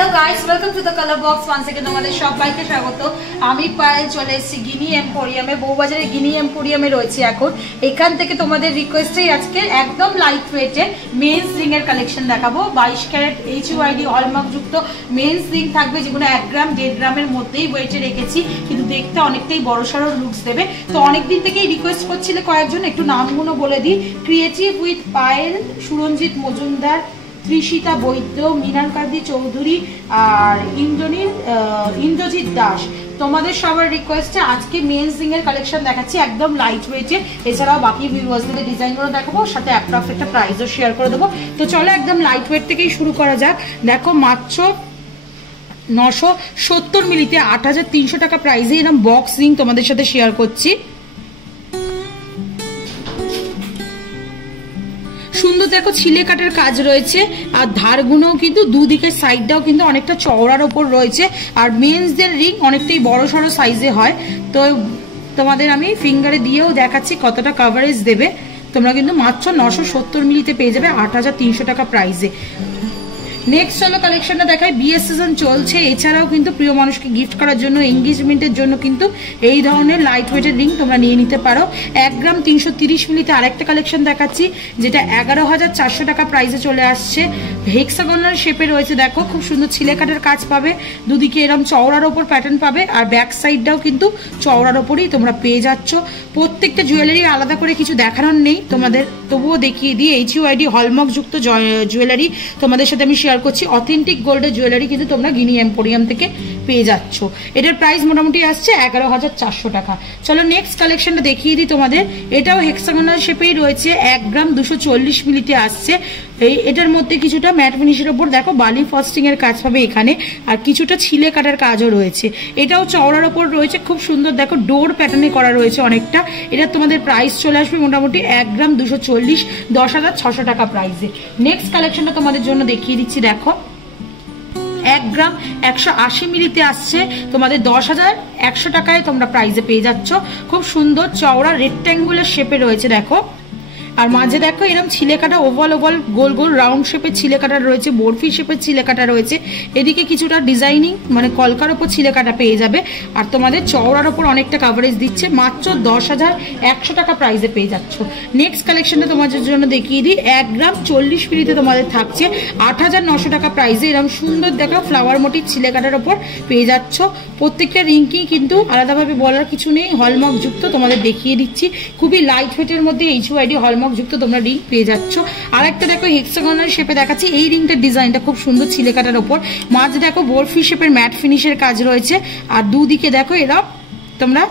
Hello guys, welcome to the colour box. Once again তোমাদের সবাইকে স্বাগত। আমি পায়েল চলে এসেছি গিনি এম্পোরিয়ামে, বউবাজারে গিনি এম্পোরিয়ামে রয়েছে এখন। এখান থেকে তোমাদের রিকোয়েস্টেই আজকে একদম লাইট ওয়েটে মেন্স রিং এর কালেকশন দেখাবো। 22 ক্যারেট HUID হলমার্ক যুক্ত মেন্স রিং থাকবে, যেগুলো 1 গ্রাম 1.5 গ্রামের মধ্যেই ওয়েটে রেখেছি, কিন্তু দেখতে অনেকটাই বড়সড় লুকস দেবে। তো অনেকদিন থেকেই রিকোয়েস্ট করছিলে কয়েকজন, একটু নামগুলো বলে দিই। ক্রিয়েটিভ উইথ পায়েল, সুরঞ্জিত মজুমদার, ত্রিশিতা বৈদ্য, মীনাকান্তি চৌধুরী আর ইন্দ্রজিৎ দাস। তোমাদের সবার রিকোয়েস্টে আজকে মেন্স রিং এর কালেকশন দেখাচ্ছি একদম লাইট ওয়েটে। এছাড়াও বাকি ভিউয়ার্সদের ডিজাইনগুলো দেখাবো, সাথে অ্যাপ্রক্স একটা প্রাইসও শেয়ার করে দেবো। তো চলো একদম লাইট ওয়েট থেকেই শুরু করা যাক। দেখো মাত্র 970 মিলিতে 8300 টাকা প্রাইসে এরকম বক্স রিং তোমাদের সাথে শেয়ার করছি। সুন্দর দেখো ছিলে কাটার কাজ রয়েছে, আর ধারগুলোও কিন্তু দুদিকের সাইডটাও কিন্তু অনেকটা চওড়ার ওপর রয়েছে। আর মেন্সদের রিং অনেকটাই বড় সড়ো সাইজে হয়। তো তোমাদের আমি ফিঙ্গারে দিয়েও দেখাচ্ছি কতটা কভারেজ দেবে। তোমরা কিন্তু মাত্র 970 মিলিতে পেয়ে যাবে 8300 টাকা প্রাইসে। নেক্সট চলো কালেকশনটা দেখাই। বিয়ে সিজন চলছে, এছাড়াও কিন্তু প্রিয় মানুষকে গিফট করার জন্য, এঙ্গেজমেন্টের জন্য কিন্তু এই ধরনের লাইট ওয়েটের রিং তোমরা নিয়ে নিতে পারো। 1 গ্রাম 330 মিলিতে আরেকটা কালেকশন দেখাচ্ছি, যেটা 11,400 টাকা প্রাইসে চলে আসছে। হেক্সাগোনাল শেপে রয়েছে, দেখো খুব সুন্দর ছিলে কাটার কাজ পাবে, দুদিকে এরকম চওড়ার ওপর প্যাটার্ন পাবে, আর ব্যাক সাইডটাও কিন্তু চওড়ার ওপরই তোমরা পেয়ে যাচ্ছ। প্রত্যেকটা জুয়েলারি আলাদা করে কিছু দেখানোর নেই তোমাদের, তবুও দেখিয়ে দিই। HUID হলমার্ক যুক্ত জুয়েলারি তোমাদের সাথে আমি শেয়ার করছি। অথেন্টিক গোল্ডের জুয়েলারি কিন্তু তোমরা গিনি এম্পোরিয়াম থেকে পেয়ে যাচ্ছ। এটার প্রাইস মোটামুটি আসছে 11,400 টাকা। চলো নেক্সট কালেকশনটা দেখিয়ে দিই তোমাদের। এটাও হেক্সাগোনাল শেপেই রয়েছে, 1 গ্রাম 240 মিলিতে আসছে। এটার মধ্যে কিছুটা ম্যাট ফিনিশের ওপর দেখো বালি ফস্টিং এর কাজ পাবে এখানে, আর কিছুটা ছিলে কাটার কাজও রয়েছে। এটাও চওড়ার ওপর রয়েছে, খুব সুন্দর দেখো ডোর প্যাটার্নে করা রয়েছে অনেকটা। এটা তোমাদের প্রাইস চলে আসবে মোটামুটি 1 গ্রাম 240, 10,600 টাকা প্রাইসে। নেক্সট কালেকশনটা তোমাদের জন্য দেখিয়ে দিচ্ছি। দেখো 1 গ্রাম 180 মিলিতে আসছে তোমাদের 10,100 টাকায় তোমরা প্রাইসে পেয়ে যাচ্ছ। খুব সুন্দর চওড়া রেক্ট্যাঙ্গুলার শেপে রয়েছে দেখো, আর মাঝে দেখো এরকম ছিলে কাটা ওভাল ওভাল গোল গোল রাউন্ড শেপের ছিলে কাটা রয়েছে, বরফি শেপের ছিলে কাটা রয়েছে। এদিকে কিছুটা ডিজাইনিং মানে কলকার ওপর ছিলে কাটা পেয়ে যাবে, আর তোমাদের চওড়ার ওপর অনেকটা কাভারেজ দিচ্ছে। মাত্র 10,100 টাকা প্রাইসে পেয়ে যাচ্ছ। নেক্সট কালেকশনটা তোমাদের জন্য দেখিয়ে দিই। 1 গ্রাম 40 মিলিতে তোমাদের থাকছে 8,900 টাকা প্রাইসে। এরকম সুন্দর দেখো ফ্লাওয়ার মোটিভ ছিলে কাটার ওপর পেয়ে যাচ্ছ। প্রত্যেকটা রিংকেই কিন্তু আলাদাভাবে বলার কিছু নেই, হলমার্ক যুক্ত তোমাদের দেখিয়ে দিচ্ছি। খুবই লাইট ওয়েটের মধ্যে HUID হলমার্ক যুক্ত তোমরা রিং পেয়ে যাচ্ছ। আর একটা দেখো হেক্সাগোনাল শেপে দেখাচ্ছি, এই রিংটার ডিজাইনটা খুব সুন্দর ছিলে কাটার ওপর। মাঝে দেখো বরফি শেপের ম্যাট ফিনিশের কাজ রয়েছে, আর দুদিকে দেখো এরা তোমরা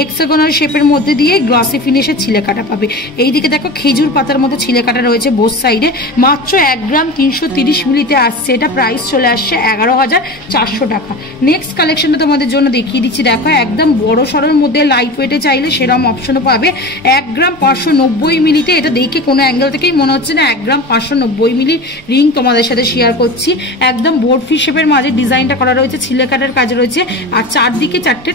হেক্সাগোনাল শেপের মধ্যে দিয়ে গ্লসি ফিনিশের ছিলে কাটা পাবে। এইদিকে দেখো খেজুর পাতার মতো ছিলে কাটা রয়েছে বোথ সাইডে। মাত্র 1 গ্রাম 330 মিলিতে আসছে, এটা প্রাইস চলে আসছে 11,400 টাকা। নেক্সট কালেকশনটা তোমাদের জন্য দেখিয়ে দিচ্ছি। দেখো একদম বড় সড়োর মধ্যে লাইট ওয়েটে চাইলে সেরকম অপশনও পাবে। 1 গ্রাম 590 মিলিতে, এটা দেখে কোনো অ্যাঙ্গেল থেকেই মনে হচ্ছে না 1 গ্রাম 590 মিলি রিং তোমাদের সাথে শেয়ার করছি। একদম বরফি শেপের মাঝে ডিজাইনটা করা রয়েছে, ছিলে কাটার কাজ রয়েছে, আর চারদিকে 4টে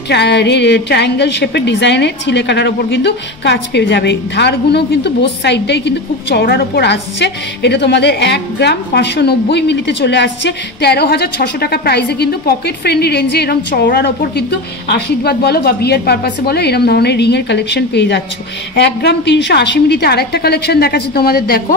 ট্রায়াঙ্গেল শেপের ডিজাইনের ছিলে কাটার ওপর কিন্তু কাজ পেয়ে যাবে। ধারগুলো কিন্তু বোথ সাইডটাই কিন্তু খুব চওড়ার ওপর আসছে। এটা তোমাদের 1 গ্রাম 590 মিলিতে চলে আসছে 13,600 টাকা প্রাইসে। কিন্তু পকেট ফ্রেন্ডলি রেঞ্জে এরকম চওড়ার ওপর কিন্তু আশীর্বাদ বলো বা বিয়ের পারপাসে বলো এরকম ধরনের রিং এর কালেকশন পেয়ে যাচ্ছ। 1 গ্রাম 380 মিলিতে আরেকটা কালেকশন দেখাচ্ছি তোমাদের। দেখো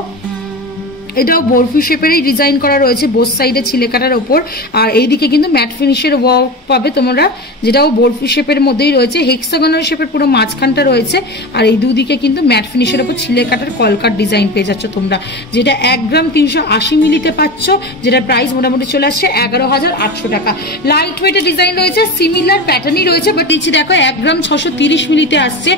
এটাও বরফি শেপেরই ডিজাইন করা রয়েছে বোথ সাইডে ছিলে কাটার ওপর, আর এইদিকে কিন্তু ম্যাট ফিনিশের ওয়ার্ক পাবে তোমরা, যেটাও বরফি শেপের মধ্যেই রয়েছে। হেক্সাগোনাল শেপের পুরো মাঝখানটা রয়েছে, আর এই দুদিকে কিন্তু ম্যাট ফিনিশের ওপর ছিলে কাটার কলকার ডিজাইন পেয়ে যাচ্ছ তোমরা, যেটা 1 গ্রাম 380 মিলিতে পাচ্ছ, যেটা প্রাইস মোটামুটি চলে আসছে 11,800 টাকা। লাইট ওয়েটের ডিজাইন রয়েছে, সিমিলার প্যাটার্নই রয়েছে, বাট নিচে দেখো 1 গ্রাম 630 মিলিতে আসছে।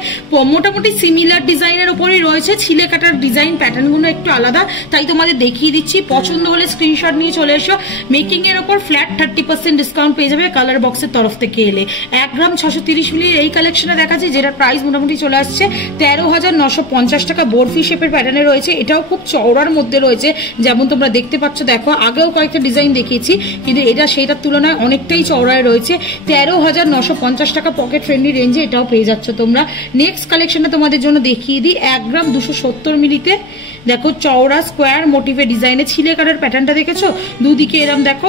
মোটামুটি সিমিলার ডিজাইনের ওপরই রয়েছে, ছিলে কাটার ডিজাইন প্যাটার্নগুলো একটু আলাদা, তাই তোমাদের দেখিয়ে দিচ্ছি। পছন্দ হলে স্ক্রিনশট নিয়ে চলে এসো। মেকিং এর উপর ফ্ল্যাট 30% ডিসকাউন্ট পেয়ে যাবে কালার বক্সের তরফ থেকে এলে। 1 গ্রাম 630 মিলির এই কালেকশনে দেখাচ্ছি, যেটার প্রাইস মোটামুটি চলে আসছে 13,950 টাকা। বরফি শেপের প্যাটার্নে রয়েছে, এটাও খুব চওড়ার মধ্যে রয়েছে, যেমন তোমরা দেখতে পাচ্ছ। দেখো আগেও কয়েকটা ডিজাইন দেখিয়েছি, কিন্তু এটা সেইটার তুলনায় অনেকটাই চওড়ায় রয়েছে। 13,950 টাকা পকেট ফ্রেন্ডলি রেঞ্জে এটাও পেয়ে যাচ্ছ তোমরা। নেক্সট কালেকশনটা তোমাদের জন্য দেখিয়ে দিই। 1 গ্রাম 270 মিলিতে দেখো চওড়া স্কোয়ার মোটিভে ডিজাইনে ছিলে কাটার প্যাটার্নটা দেখেছো, দুদিকে এরকম দেখো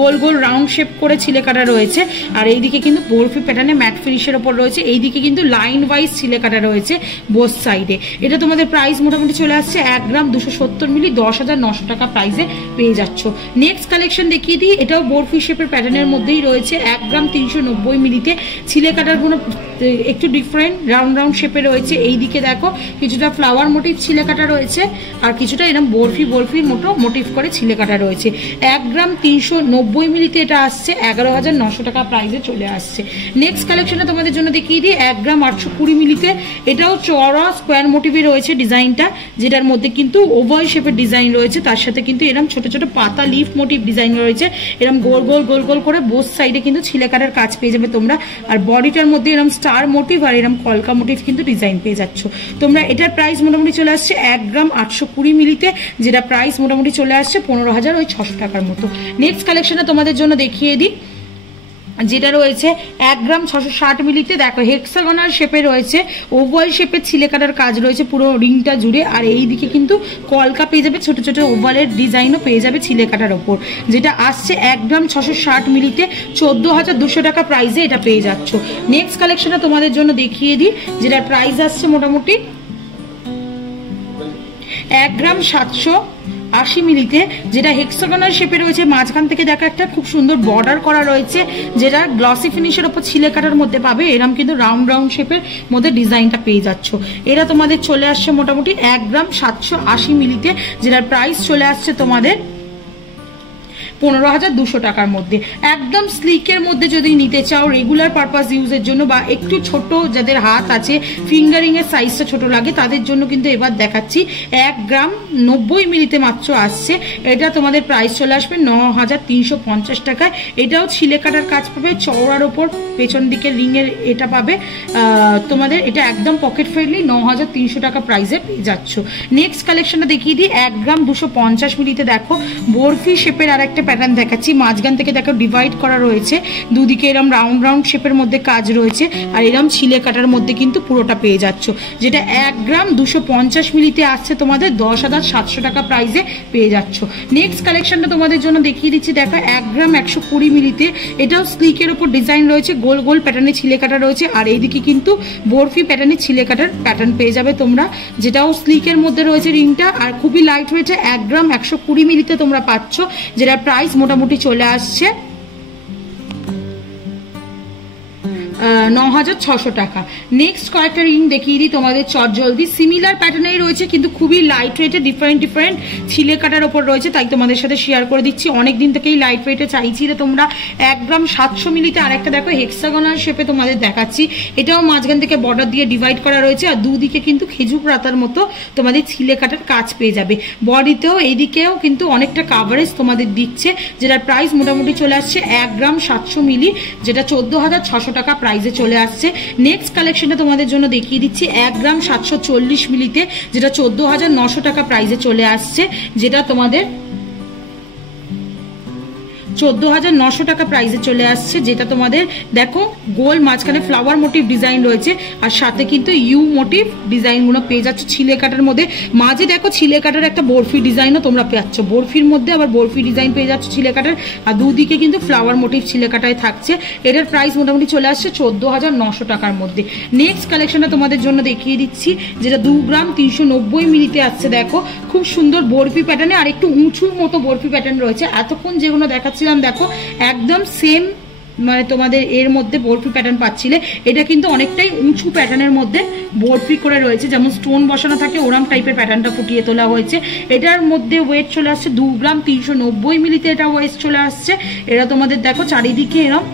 গোল গোল রাউন্ড শেপ করে ছিলে কাটা রয়েছে, আর এইদিকে কিন্তু বরফি প্যাটার্নে ম্যাট ফিনিশের ওপর রয়েছে, এইদিকে কিন্তু লাইন ওয়াইজ ছিলে কাটা রয়েছে বোথ সাইডে। এটা তোমাদের প্রাইস মোটামুটি চলে আসছে 1 গ্রাম 270 মিলি 10,900 টাকা প্রাইসে পেয়ে যাচ্ছ। নেক্সট কালেকশন দেখিয়ে দিই, এটাও বরফি শেপের প্যাটার্নের মধ্যেই রয়েছে, 1 গ্রাম 390 মিলিতে ছিলে কাটার কোনো একটু ডিফারেন্ট রাউন্ড রাউন্ড শেপে রয়েছে। এইদিকে দেখো কিছুটা ফ্লাওয়ার মোটিভ ছিলে কাটা রয়েছে, আর কিছুটা এরকম বরফির মতো মোটিভ করে ছিলে কাটা রয়েছে। 1 গ্রাম 390 মিলিতে এটা আসছে 11,900 টাকা প্রাইসে চলে আসছে। নেক্সট কালেকশনটা তোমাদের জন্য দেখিয়ে দিই, 1 গ্রাম 820 মিলিতে, এটাও চওড়া স্কোয়ার মোটিভে রয়েছে ডিজাইনটা, যেটার মধ্যে কিন্তু ওভাল শেপের ডিজাইন রয়েছে, তার সাথে কিন্তু এরকম ছোট ছোট পাতা লিফ মোটিভ ডিজাইন রয়েছে, এরকম গোল গোল গোল গোল করে বোথ সাইডে কিন্তু ছিলে কাটার কাজ পেয়ে যাবে তোমরা। আর বডিটার মধ্যে এরকম স্টার মোটিভ আর এরকম কলকা মোটিভ কিন্তু ডিজাইন পেয়ে যাচ্ছ তোমরা। এটার প্রাইস মোটামুটি চলে আসছে 1 গ্রাম 820 মিলিতে, যেটা প্রাইস মোটামুটি চলে আসছে 15,600 টাকার মতো। নেক্সট কালেকশনটা তোমাদের জন্য দেখিয়ে দিই, যেটা রয়েছে 1 গ্রাম 660 মিলিতে, দেখো হেক্সাগোনাল শেপে রয়েছে, ওভাল শেপের ছিলে কাটার কাজ রয়েছে পুরো রিংটা জুড়ে, আর এই দিকে কিন্তু কলকা পেয়ে যাবে, ছোট ছোট ওভালের ডিজাইনও পেয়ে যাবে ছিলে কাটার ওপর, যেটা আসছে 1 গ্রাম 660 মিলিতে 14,200 টাকা প্রাইসে এটা পেয়ে যাচ্ছ। নেক্সট কালেকশনটা তোমাদের জন্য দেখিয়ে দিই, যেটার প্রাইস আসছে মোটামুটি 1 গ্রাম 780 মিলিতে, যেটা হেক্সাগোনাল শেপে রয়েছে, মাঝখান থেকে দেখা একটা খুব সুন্দর বর্ডার করা রয়েছে, যেটা গ্লসি ফিনিশের ওপর ছিলে কাটার মধ্যে পাবে, এরকম কিন্তু রাউন্ড রাউন্ড শেপের মধ্যে ডিজাইনটা পেয়ে যাচ্ছ। এটা তোমাদের চলে আসছে মোটামুটি 1 গ্রাম 780 মিলিতে, যেটার প্রাইস চলে আসছে তোমাদের 15,200 টাকার মধ্যে। একদম স্লিকের মধ্যে যদি নিতে চাও রেগুলার পারপাস ইউজের জন্য, বা একটু ছোট যাদের হাত আছে, ফিঙ্গারিং এর সাইজটা ছোট লাগে, তাদের জন্য কিন্তু এবার দেখাচ্ছি 1 গ্রাম 90 মিলিতে মাত্র আসছে, এটা তোমাদের প্রাইস চলে আসবে 9,350 টাকায়। এটাও ছিলে কাটার কাজ পাবে, চওড়ার ওপর পেছন দিকে রিং এর এটা পাবে তোমাদের, এটা একদম পকেট ফ্রেন্ডলি 9,300 টাকা প্রাইসে পেয়ে যাচ্ছ। নেক্সট কালেকশনটা দেখিয়ে দিই, 1 গ্রাম 250 মিলিতে দেখো বরফি শেপের আর একটা প্যাটার্ন দেখাচ্ছি, মাঝখান থেকে দেখো ডিভাইড করা রয়েছে, দুদিকে এরকম রাউন্ড রাউন্ড শেপের মধ্যে কাজ রয়েছে, আর এরকম ছিলে কাটার মধ্যে কিন্তু পুরোটা পেয়ে যাচ্ছ, যেটা 1 গ্রাম 250 মিলিতে আসছে তোমাদের 10,700 টাকা প্রাইসে পেয়ে যাচ্ছ। নেক্সট কালেকশনটা তোমাদের জন্য দেখিয়ে দিচ্ছি, দেখো 1 গ্রাম 120 মিলিতে, এটাও স্লিকের উপর ডিজাইন রয়েছে, গোল গোল প্যাটার্নে ছিলে কাটা রয়েছে, আর এইদিকে কিন্তু বরফি প্যাটার্নে ছিলে কাটার প্যাটার্ন পেয়ে যাবে তোমরা, যেটাও স্লিকের মধ্যে রয়েছে রিংটা, আর খুবই লাইট রয়েছে। 1 গ্রাম 120 মিলিতে তোমরা পাচ্ছ, যেটা প্রাইস মোটামুটি চলে আসছে 9,600 টাকা। নেক্সট কয়েকটা রিং দেখিয়ে দিই তোমাদের চট জলদি, সিমিলার প্যাটার্নেই রয়েছে কিন্তু খুবই লাইট ওয়েটে, ডিফারেন্ট ছিলে কাটার ওপর রয়েছে, তাই তোমাদের সাথে শেয়ার করে দিচ্ছি। অনেকদিন থেকেই লাইট ওয়েটে চাইছিলে তোমরা। 1 গ্রাম 700 মিলিতে আরেকটা দেখো হেক্সাগোনাল শেপে তোমাদের দেখাচ্ছি, এটাও মাঝখান থেকে বর্ডার দিয়ে ডিভাইড করা রয়েছে, আর দুদিকে কিন্তু খেজুর পাতার মতো তোমাদের ছিলে কাটার কাজ পেয়ে যাবে। বডিতেও এইদিকেও কিন্তু অনেকটা কাভারেজ তোমাদের দিচ্ছে, যেটার প্রাইস মোটামুটি চলে আসছে 1 গ্রাম 700 মিলি, যেটা 14,600 টাকা প্রাইসে চলে আসছে। নেক্সট কালেকশনটা তোমাদের জন্য দেখিয়ে দিচ্ছি, 1 গ্রাম 740 মিলিতে, যেটা 14,900 টাকা প্রাইসে চলে আসছে, যেটা তোমাদের 14,900 টাকা প্রাইসে চলে আসছে, যেটা তোমাদের দেখো গোল মাঝখানে ফ্লাওয়ার মোটিভ ডিজাইন রয়েছে, আর সাথে কিন্তু ইউ মোটিভ ডিজাইনগুলো পেয়ে যাচ্ছ ছিলে কাটার মধ্যে। মাঝে দেখো ছিলে কাটার একটা বরফি ডিজাইনও তোমরা পাচ্ছ, বরফির মধ্যে আবার বরফি ডিজাইন পেয়ে যাচ্ছ ছিলে কাটার, আর দুদিকে কিন্তু ফ্লাওয়ার মোটিভ ছিলে কাটায় থাকছে। এটার প্রাইস মোটামুটি চলে আসছে 14,900 টাকার মধ্যে। নেক্সট কালেকশনটা তোমাদের জন্য দেখিয়ে দিচ্ছি, যেটা 2 গ্রাম 390 মিলিতে আসছে, দেখো খুব সুন্দর বরফি প্যাটার্নে, আর একটু উঁচুর মতো বরফি প্যাটার্ন রয়েছে। এতক্ষণ যেগুলো দেখাচ্ছি দেখো একদম সেম, মানে তোমাদের এর মধ্যে বরফি প্যাটার্ন পাচ্ছিলে, এটা কিন্তু অনেকটাই উঁচু প্যাটার্নের মধ্যে বরফি করে রয়েছে, যেমন স্টোন বসানো থাকে ওরম টাইপের প্যাটার্নটা ফুটিয়ে তোলা হয়েছে। এটার মধ্যে ওয়েট চলে আসছে 2 গ্রাম 390 মিলিতে, এটা ওয়েট চলে আসছে। এটা তোমাদের দেখো চারিদিকে এরকম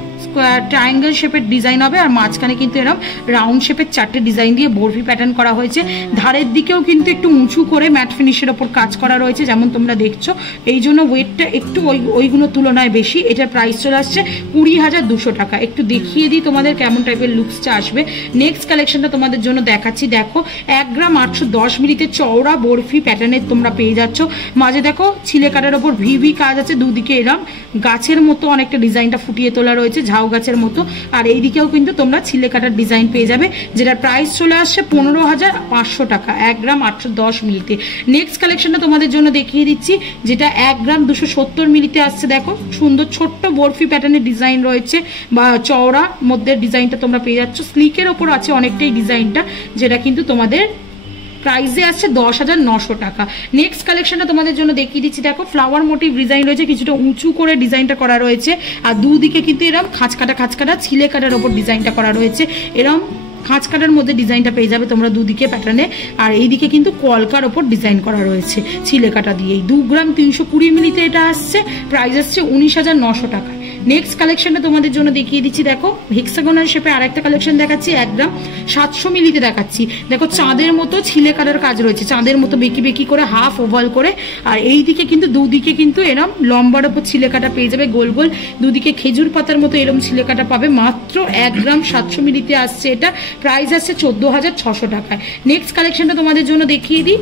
ট্রায়াঙ্গেল শেপের ডিজাইন হবে, আর মাঝখানে কিন্তু এরকম রাউন্ড শেপের 4টে ডিজাইন দিয়ে বরফি প্যাটার্ন করা হয়েছে। ধারের দিকেও কিন্তু একটু উঁচু করে ম্যাট ফিনিশের ওপর কাজ করা রয়েছে, যেমন তোমরা দেখছো, এই জন্য ওয়েটটা একটু ওইগুলোর তুলনায় বেশি। এটার প্রাইস চলে আসছে 20,200 টাকা। একটু দেখিয়ে দিই তোমাদের কেমন টাইপের লুকসটা আসবে। নেক্সট কালেকশনটা তোমাদের জন্য দেখাচ্ছি, দেখো 1 গ্রাম 810 মিলিতে চওড়া বরফি প্যাটার্নের তোমরা পেয়ে যাচ্ছ, মাঝে দেখো ছিলে কাটার ওপর ভিভি কাজ আছে, দুদিকে এরম গাছের মতো অনেকটা ডিজাইনটা ফুটিয়ে তোলা রয়েছে, ঝাউ লাউ গাছের মতো। আর এইদিকেও কিন্তু তোমরা ছিলে কাটার ডিজাইন পেয়ে যাবে, যেটার প্রাইস চলে আসছে 15,500 টাকা 1 গ্রাম 810 মিলিতে। নেক্সট কালেকশনটা তোমাদের জন্য দেখিয়ে দিচ্ছি, যেটা 1 গ্রাম 270 মিলিতে আসছে। দেখো সুন্দর ছোট্ট বরফি প্যাটার্নের ডিজাইন রয়েছে বা চওড়া মধ্যে ডিজাইনটা তোমরা পেয়ে যাচ্ছ। স্লিকের ওপর আছে অনেকটাই ডিজাইনটা, যেটা কিন্তু তোমাদের প্রাইসে আসছে 10,900 টাকা। নেক্সট কালেকশনটা তোমাদের জন্য দেখিয়ে দিচ্ছি। দেখো ফ্লাওয়ার মোটিভ ডিজাইন রয়েছে, কিছুটা উঁচু করে ডিজাইনটা করা রয়েছে, আর দুদিকে কিন্তু এরকম খাঁচকাটা ছিলে কাটার ওপর ডিজাইনটা করা রয়েছে। এরকম খাঁচকাটার মধ্যে ডিজাইনটা পেয়ে যাবে তোমরা দুদিকে প্যাটার্নে, আর এইদিকে কিন্তু কলকার ওপর ডিজাইন করা রয়েছে ছিলে কাটা দিয়েই। 2 গ্রাম 320 মিলিতে এটা আসছে, প্রাইস আসছে 19,900 টাকা। নেক্সট কালেকশনটা তোমাদের জন্য দেখিয়ে দিচ্ছি। দেখো হেক্সাগোনাল শেপে আরেকটা কালেকশন দেখাচ্ছি, 1 গ্রাম 700 মিলিতে দেখাচ্ছি। দেখো চাঁদের মতো ছিলে কাটার কাজ রয়েছে, চাঁদের মতো বেঁকি বেঁকি করে হাফ ওভাল করে, আর এইদিকে কিন্তু দুদিকে কিন্তু এরম লম্বার ওপর ছিলে কাটা পেয়ে যাবে গোল গোল, দুদিকে খেজুর পাতার মতো এরম ছিলে কাটা পাবে। মাত্র 1 গ্রাম 700 মিলিতে আসছে, এটা প্রাইস আসছে 14,600 টাকায়। নেক্সট কালেকশনটা তোমাদের জন্য দেখিয়ে দিই।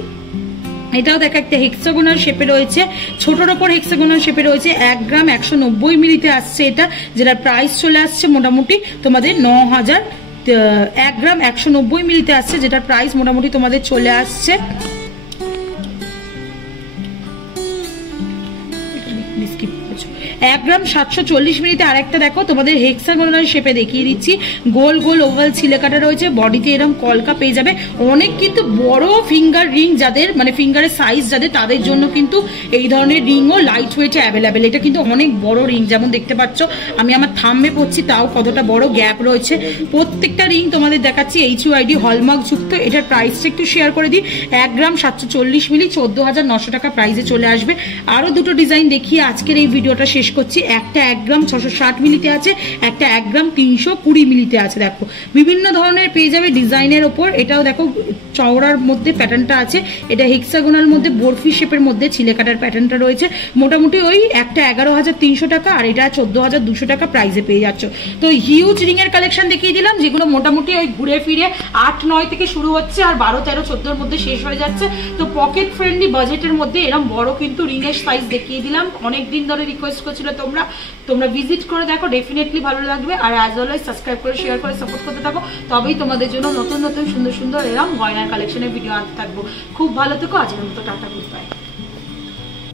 এটাও দেখো একটা হেক্সাগোনাল শেপে রয়েছে, ছোটর ওপর হেক্সাগোনাল শেপে রয়েছে, 1 গ্রাম 190 মিলিতে আসছে এটা, যেটার প্রাইস চলে আসছে মোটামুটি তোমাদের 9,000। 1 গ্রাম 190 মিলিতে আসছে, যেটার প্রাইস মোটামুটি তোমাদের চলে আসছে 1 গ্রাম 740 মিলিতে। আরেকটা দেখো তোমাদের হেক্সাগোনাল শেপে দেখিয়ে দিচ্ছি, গোল গোল ওভাল ছিলে কাটা রয়েছে, বডিতে এরকম কলকা পেয়ে যাবে। অনেক কিন্তু বড় ফিঙ্গার রিং যাদের, মানে ফিঙ্গারের সাইজ যাদের, তাদের জন্য কিন্তু এই ধরনের রিংও লাইট ওয়েটে অ্যাভেলেবেল। এটা কিন্তু অনেক বড় রিং, যেমন দেখতে পাচ্ছ আমি আমার থাম্বে পড়ছি, তাও কতটা বড় গ্যাপ রয়েছে। প্রত্যেকটা রিং তোমাদের দেখাচ্ছি HUID হলমার্ক যুক্ত। এটার প্রাইসটা একটু শেয়ার করে দিই, 1 গ্রাম 740 মিলি 14,900 টাকা প্রাইসে চলে আসবে। আরো দুটো ডিজাইন দেখিয়ে আজকের এই ভিডিওটা শেষ করছি। একটা 1 গ্রাম 660 মিলিতে আছে, একটা 1 গ্রাম 320 মিলিতে আছে। দেখো বিভিন্ন ধরনের পেয়ে যাবে ডিজাইনের ওপর। এটাও দেখো চওড়ার মধ্যে প্যাটার্নটা আছে, এটা হেক্সাগোনাল মধ্যে বরফি শেপের মধ্যে ছিলে কাটার প্যাটার্নটা রয়েছে। মোটামুটি ওই একটা 11,300 টাকা আর এটা 14,200 টাকা প্রাইসে পেয়ে যাচ্ছ। তো হিউজ রিং এর কালেকশন দেখিয়ে দিলাম, যেগুলো মোটামুটি ওই ঘুরে ফিরে 8-9 থেকে শুরু হচ্ছে আর 12-13-14 মধ্যে শেষ হয়ে যাচ্ছে। তো পকেট ফ্রেন্ডলি বাজেটের মধ্যে এরকম বড় কিন্তু রিং এর সাইজ দেখিয়ে দিলাম। অনেক দিন ধরে রিকোয়েস্ট করছিল তোমরা ভিজিট করে দেখো, ডেফিনেটলি ভালো লাগবে। আর অ্যাজ অলওয়েজ সাবস্ক্রাইব করে শেয়ার করে সাপোর্ট করতে থাকো, তবেই তোমাদের জন্য নতুন নতুন সুন্দর সুন্দর এরকম গয়নার কালেকশনের ভিডিও আনতে থাকবো। খুব ভালো থেকো, আজকের মতো টাটা, গুড বাই।